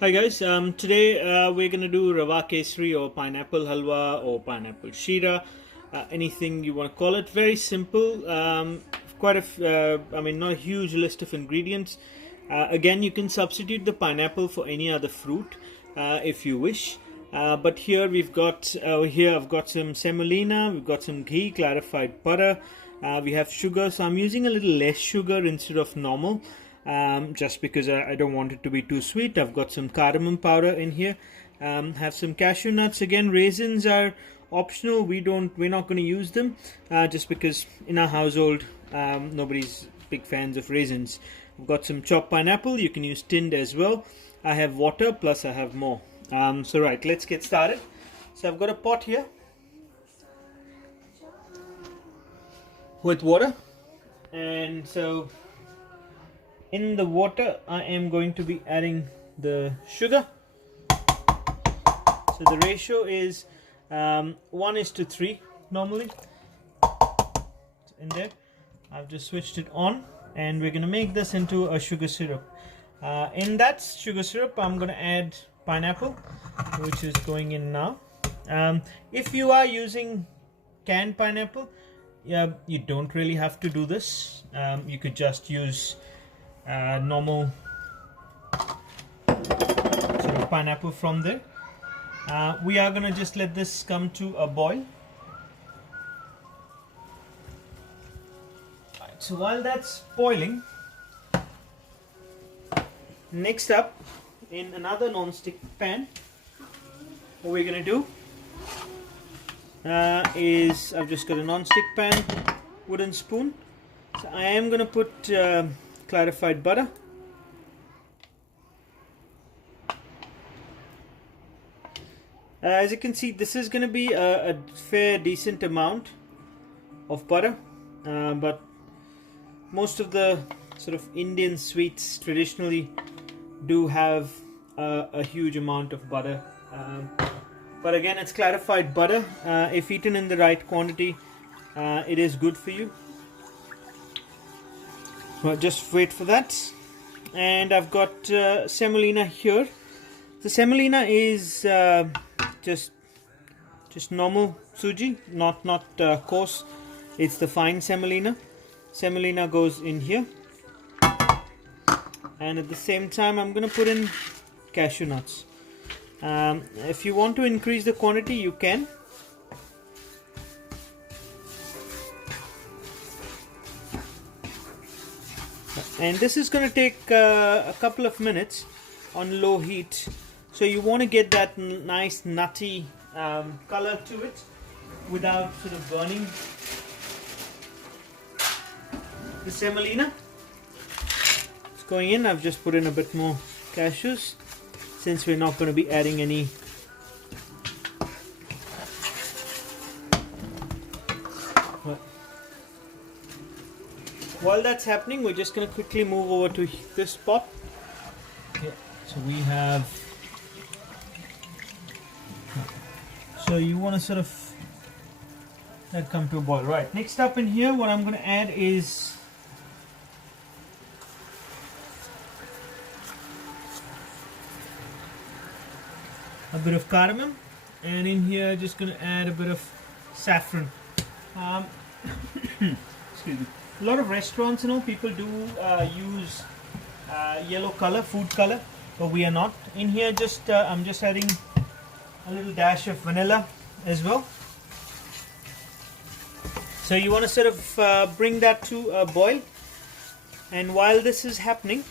Hi guys, today we're gonna do Rawa Kesari or pineapple halwa or pineapple Sheera, anything you want to call it. Very simple. Not a huge list of ingredients. Again, you can substitute the pineapple for any other fruit if you wish. But here I've got some semolina, we've got some ghee, clarified butter, we have sugar. So I'm using a little less sugar instead of normal. Just because I don't want it to be too sweet. I've got some cardamom powder in here. Have some cashew nuts. Again, raisins are optional. We're not going to use them just because in our household nobody's big fans of raisins. I've got some chopped pineapple. You can use tinned as well. I have water plus I have more. Right, let's get started. So I've got a pot here with water, and so in the water I am going to be adding the sugar. So the ratio is 1:3 normally. In there I've just switched it on, and we're going to make this into a sugar syrup. In that sugar syrup I'm going to add pineapple, which is going in now. If you are using canned pineapple, you don't really have to do this. You could just use normal sort of pineapple from there. We are gonna just let this come to a boil. Right, so while that's boiling, next up, in another non-stick pan, what we're gonna do is I've just got a non-stick pan, wooden spoon. So I am gonna put clarified butter. As you can see, this is going to be a fair decent amount of butter, but most of the sort of Indian sweets traditionally do have a huge amount of butter, but again, it's clarified butter. If eaten in the right quantity, it is good for you. Well, just wait for that. And I've got semolina here. The semolina is just normal suji, not coarse. It's the fine semolina. Semolina goes in here, and at the same time I'm going to put in cashew nuts. If you want to increase the quantity, you can. And this is going to take a couple of minutes on low heat. So you want to get that nice nutty color to it without sort of burning the semolina. It's going in. I've just put in a bit more cashews since we're not going to be adding any While that's happening, we're just going to quickly move over to this pot. Okay, so we have. So you want to sort of let come to a boil. Right. Next up in here, what I'm going to add is a bit of cardamom, and in here, just going to add a bit of saffron. Excuse me. A lot of restaurants, people do use yellow color, food color, but we are not. In here, I'm just adding a little dash of vanilla as well. So you want to sort of bring that to a boil, and while this is happening,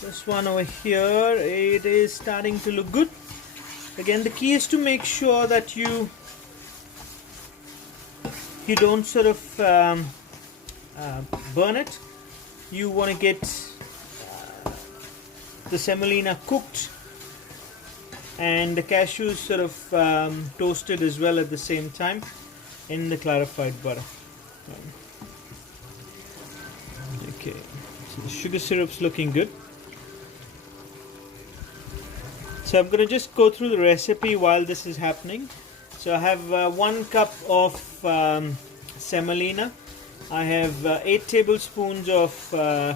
this one over here, it is starting to look good. Again, the key is to make sure that you don't sort of burn it. You want to get the semolina cooked and the cashews sort of toasted as well at the same time in the clarified butter. Okay, so the sugar syrup's looking good. So I'm going to just go through the recipe while this is happening. So I have 1 cup of semolina. I have 8 tablespoons of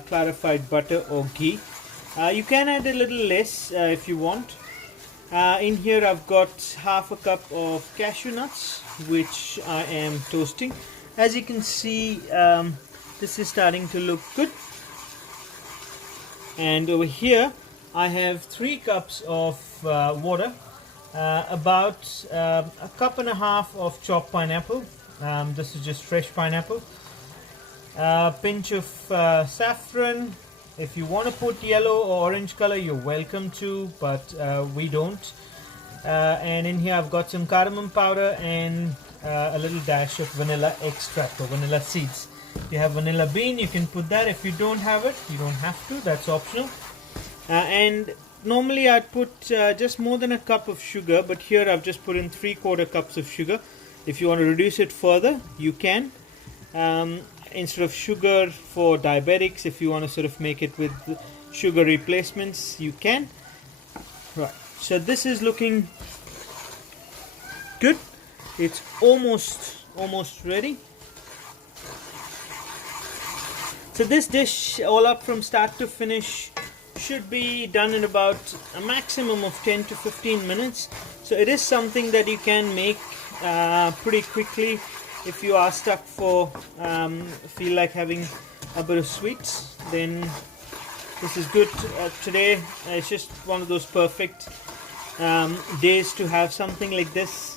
clarified butter or ghee. You can add a little less if you want. In here I've got half a cup of cashew nuts, which I am toasting. As you can see, this is starting to look good. And over here I have 3 cups of water, about a cup and a half of chopped pineapple. This is just fresh pineapple. A pinch of saffron. If you want to put yellow or orange color, you're welcome to, but we don't. And in here I've got some cardamom powder and a little dash of vanilla extract or vanilla seeds. If you have vanilla bean, you can put that. If you don't have it, you don't have to. That's optional. And normally I'd put just more than a cup of sugar, but here I've just put in 3/4 cups of sugar. If you want to reduce it further, you can. Instead of sugar for diabetics, if you want to sort of make it with sugar replacements, you can. Right, so this is looking good. It's almost ready. So this dish, all up from start to finish, should be done in about a maximum of 10 to 15 minutes. So it is something that you can make pretty quickly if you are stuck for feel like having a bit of sweets. Then this is good. Today it's just one of those perfect days to have something like this.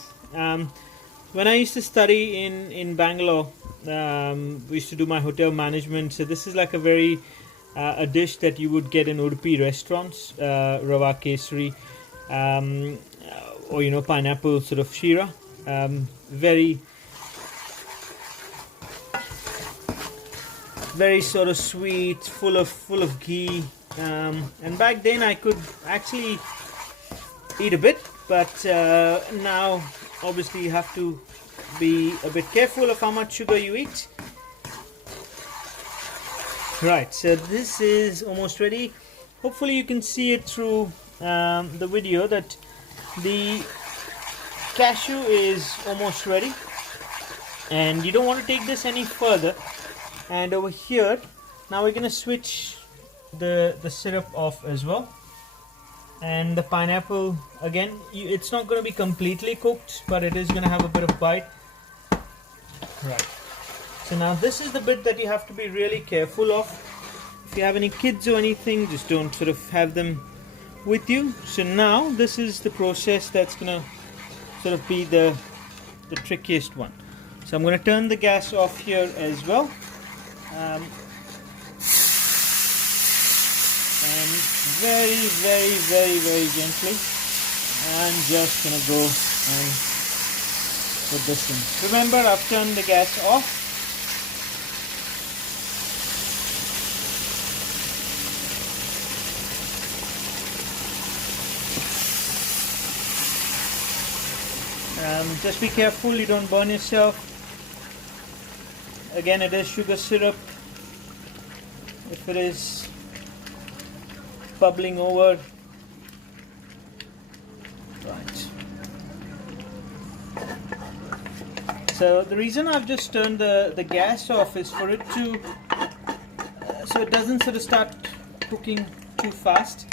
When I used to study in Bangalore, we used to do my hotel management, so this is like a dish that you would get in Udupi restaurants, Rawa Kesari, or pineapple sort of Sheera. Very sort of sweet, full of ghee, and back then I could actually eat a bit, but now obviously you have to be a bit careful of how much sugar you eat. Right, so this is almost ready. Hopefully you can see it through the video that the cashew is almost ready, and you don't want to take this any further. And over here now we're going to switch the syrup off as well, and the pineapple again, it's not going to be completely cooked, but it is going to have a bit of bite. Right, so now this is the bit that you have to be really careful of. If you have any kids or anything, just don't sort of have them with you. So now this is the process that's going to sort of be the trickiest one. So I'm going to turn the gas off here as well. And very gently, I'm just gonna go and put this in. Remember, I've turned the gas off. Just be careful you don't burn yourself. Again, it is sugar syrup. If it is bubbling over, right. So the reason I've just turned the gas off is for it to, so it doesn't sort of start cooking too fast.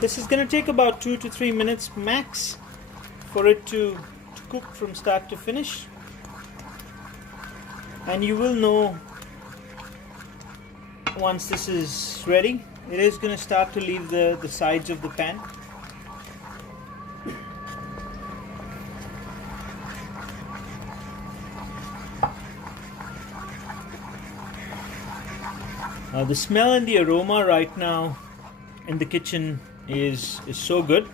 This is going to take about 2 to 3 minutes max for it to cook from start to finish, and you will know once this is ready. It is going to start to leave the sides of the pan. The smell and the aroma right now in the kitchen is so good.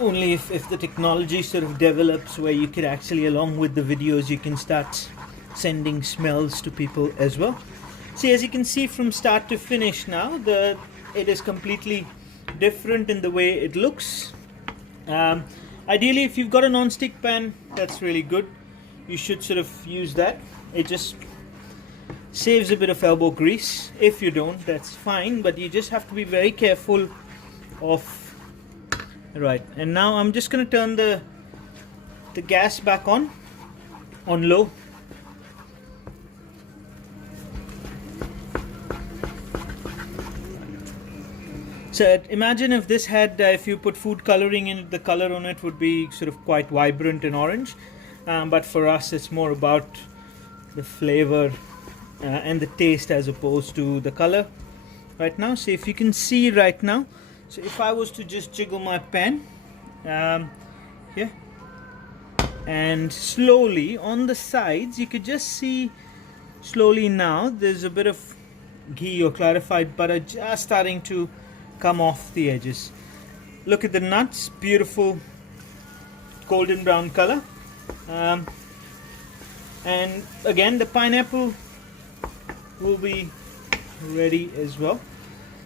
Only if the technology sort of develops where you could actually, along with the videos, you can start sending smells to people as well. See, as you can see from start to finish now, it is completely different in the way it looks. Ideally, if you've got a non-stick pan, that's really good. You should sort of use that. It just Saves a bit of elbow grease. If you don't, that's fine, but you just have to be very careful of. Right, and now I'm just going to turn the gas back on low. So imagine if this had, if you put food coloring in it, the color on it would be sort of quite vibrant and orange. But for us, it's more about the flavor and the taste as opposed to the color right now. So if you can see right now, so if I was to just jiggle my pan here, and slowly on the sides, you could just see slowly now there's a bit of ghee or clarified butter just starting to come off the edges. Look at the nuts, beautiful golden brown color. And again, the pineapple will be ready as well.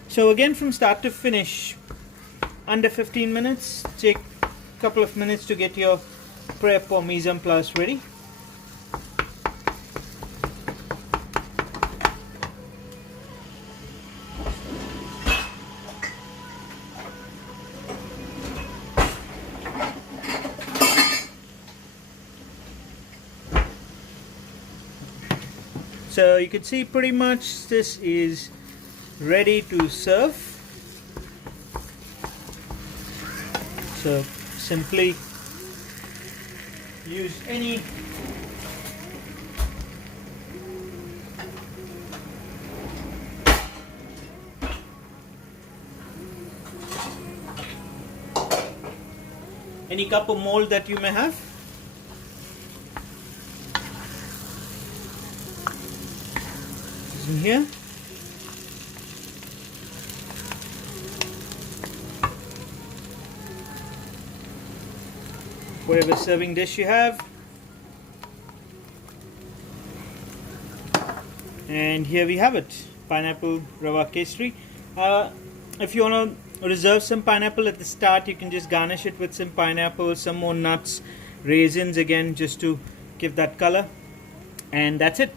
So again, from start to finish, under 15 minutes. Take a couple of minutes to get your prep or mise en place ready. So you can see pretty much this is ready to serve. So simply use any cup or mold that you may have. In here, whatever serving dish you have, and here we have it, pineapple Rawa Kesari. If you want to reserve some pineapple at the start, you can just garnish it with some pineapple, some more nuts, raisins again, just to give that color, and that's it.